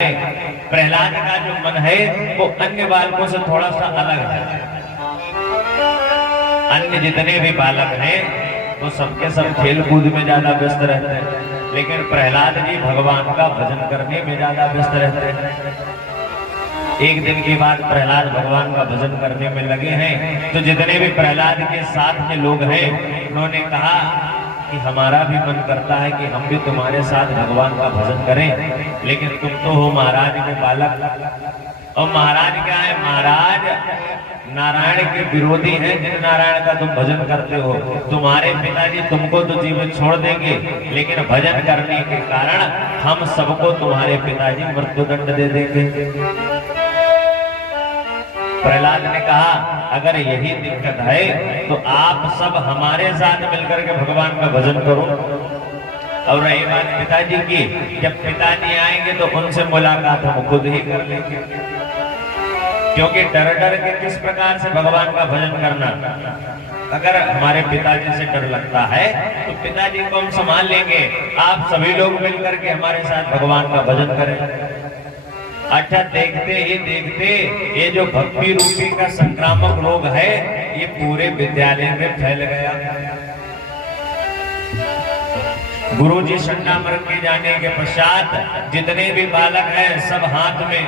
प्रहलाद का जो मन है वो अन्य बालकों से थोड़ा सा अलग है। अन्य जितने भी बालक हैं वो सबके सब खेल कूद में ज्यादा व्यस्त रहते हैं, लेकिन प्रहलाद जी भगवान का भजन करने में ज्यादा व्यस्त रहते हैं। एक दिन की बात, प्रहलाद भगवान का भजन करने में लगे हैं तो जितने भी प्रहलाद के साथ में लोग हैं उन्होंने कहा कि हमारा भी मन करता है कि हम भी तुम्हारे साथ भगवान का भजन करें, लेकिन तुम तो हो महाराज के बालक। और महाराज क्या है? महाराज नारायण के विरोधी हैं। जिन नारायण का तुम भजन करते हो, तुम्हारे पिताजी तुमको तो जीवन छोड़ देंगे, लेकिन भजन करने के कारण हम सबको तुम्हारे पिताजी मृत्युदंड दे देंगे। प्रहलाद ने कहा अगर यही दिक्कत है तो आप सब हमारे साथ मिलकर के भगवान का भजन करो। और रही बात पिताजी की, जब पिताजी आएंगे तो उनसे मुलाकात हम खुद ही कर लेंगे, क्योंकि डर डर के किस प्रकार से भगवान का भजन करना। अगर हमारे पिताजी से डर लगता है तो पिताजी को हम संभाल लेंगे, आप सभी लोग मिलकर के हमारे साथ भगवान का भजन करें। अच्छा, देखते ही देखते ये जो भक्ति रूपी का संक्रामक रोग है ये पूरे विद्यालय में फैल गया। गुरुजी संडामर के जाने के पश्चात जितने भी बालक हैं सब हाथ में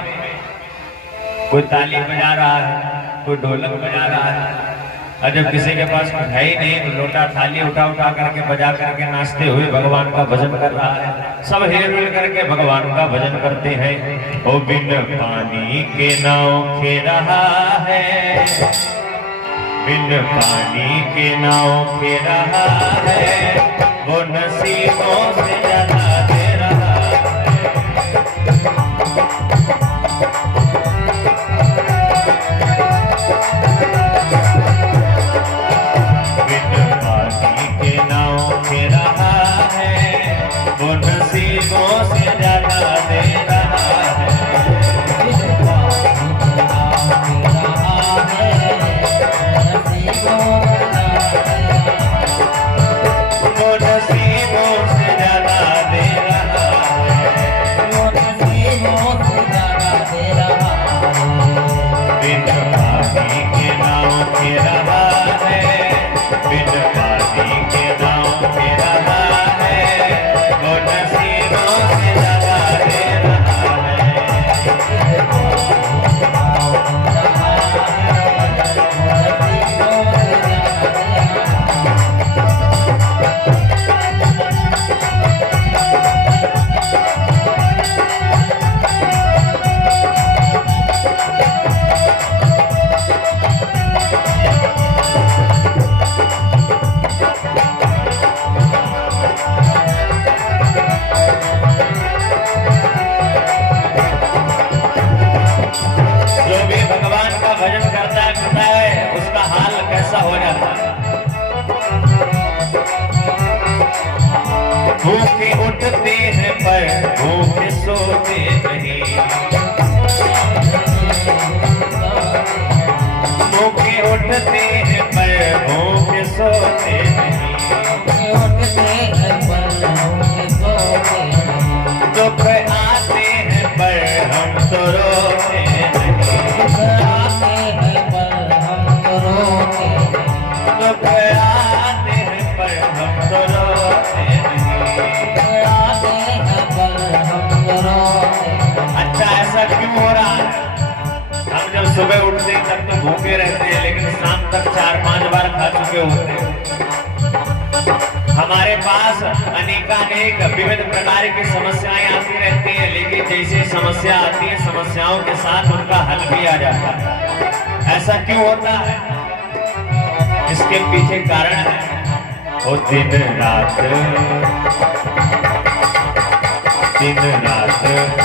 कोई ताली बजा रहा है, कोई ढोलक बजा रहा है, और जब किसी के पास कुछ है ही नहीं तो लोटा थाली उठा उठा करके बजा करके नाचते हुए भगवान का भजन कर रहा है। सब हिल मिल करके भगवान का भजन करते हैं। ओ बिन पानी के नाव खे रहा है, बिन पानी के नाव खे रहा है, वो नसीबों से ज्यादा दे रहा भूखे उठते हैं पर भूखे सोते नहीं, भूखे उठते हैं पर भूखे सोते नहीं, दुख आते हैं पर हम तो रोते नहीं, दुख आते हैं पर हम तो रोते अच्छा, ऐसा क्यों हो रहा है? हम जब सुबह उठते हैं तब तो भूखे रहते हैं, लेकिन शाम तक 4-5 बार खा चुके होते हैं। हमारे पास अनेकानेक विविध प्रकार की समस्याएं आती रहती हैं, लेकिन जैसे समस्या आती है समस्याओं के साथ उनका हल भी आ जाता है। ऐसा क्यों होता है? इसके पीछे कारण है वो दिन रात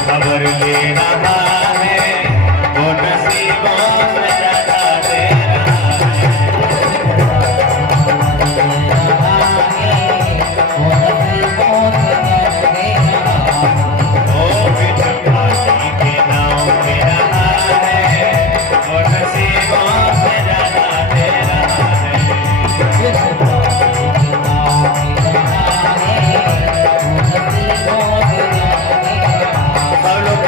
खबर ले रहा है, वो नसीबों से ज्यादा दे रहा है, वो नसीबों से ज्यादा दे रहा है। ओ बिन पानी के नाव खे रहा है, वो नसीबों से ज्यादा दे रहा है। सब लोग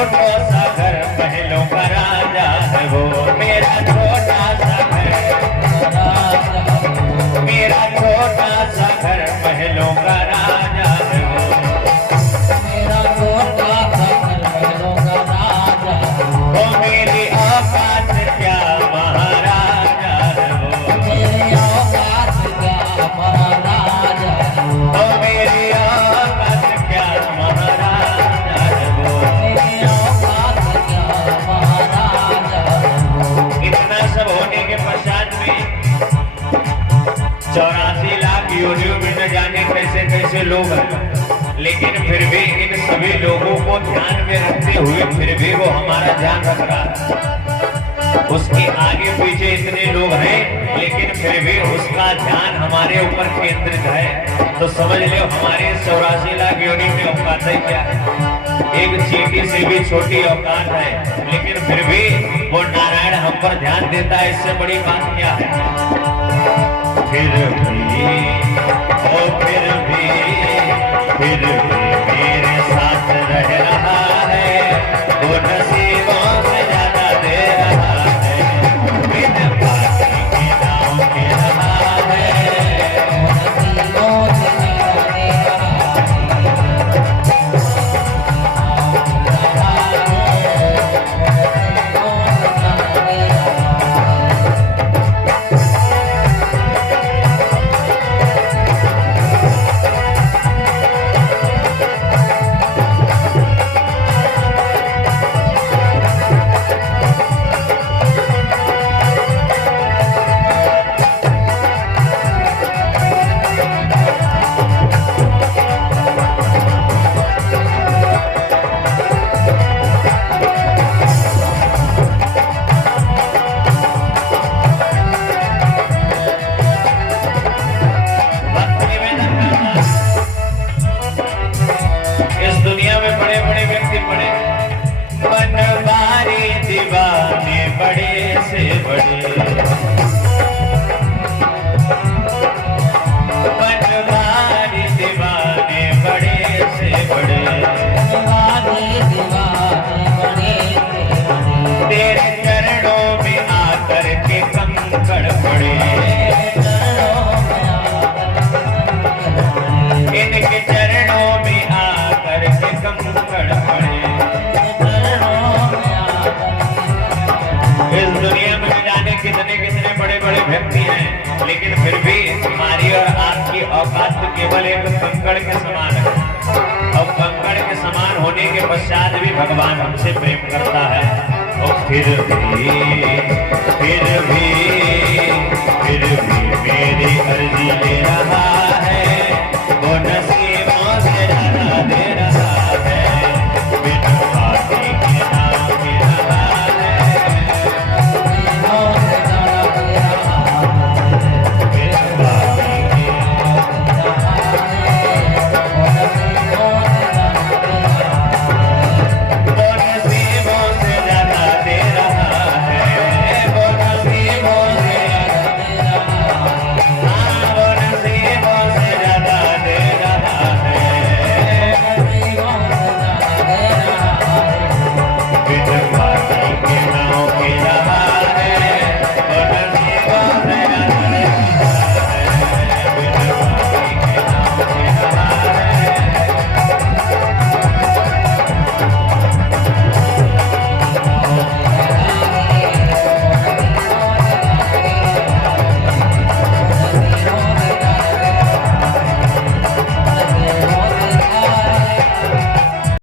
छोटा सा घर महलों का राजा है वो, मेरा छोटा सा घर, मेरा छोटा सा घर महलों का राजा है वो, मेरा छोटा सा घर महलों का राजा है वो मेरी औकात क्या महाराजा है वो, मेरी औकात क्या महाराजा है वो मेरी औकात क्या महाराजा है वो, मेरी औकात क्या महाराजा है इतना सब होने के पश्चात भी 84 लाख योनियों में न जाने कैसे कैसे लोग हैं, लेकिन फिर भी इन सभी लोगों को ध्यान में रखते हुए फिर भी वो हमारा ध्यान रख रहा है। उसके आगे पीछे इतने लोग हैं, लेकिन फिर भी उसका ध्यान हमारे ऊपर केंद्रित है। तो समझ लो हमारे 84 लाख योनि में औकात है क्या है? एक चींटी से भी छोटी औकात है, लेकिन फिर भी वो नारायण हम पर ध्यान देता है। इससे बड़ी बात क्या है? फिर भी ओ फिर भी मेरे साथ रह रहा है, वो नसीबों से ज्यादा दे रहा है, बिन बाकी के नाम के रहा है, नसीबों से ज्यादा दे लेकिन फिर भी हमारी और आपकी औकात तो केवल एक कंकड़ के समान है, और कंकड़ के समान होने के पश्चात भी भगवान हमसे प्रेम करता है। और फिर भी मेरी अर्जी ले रहा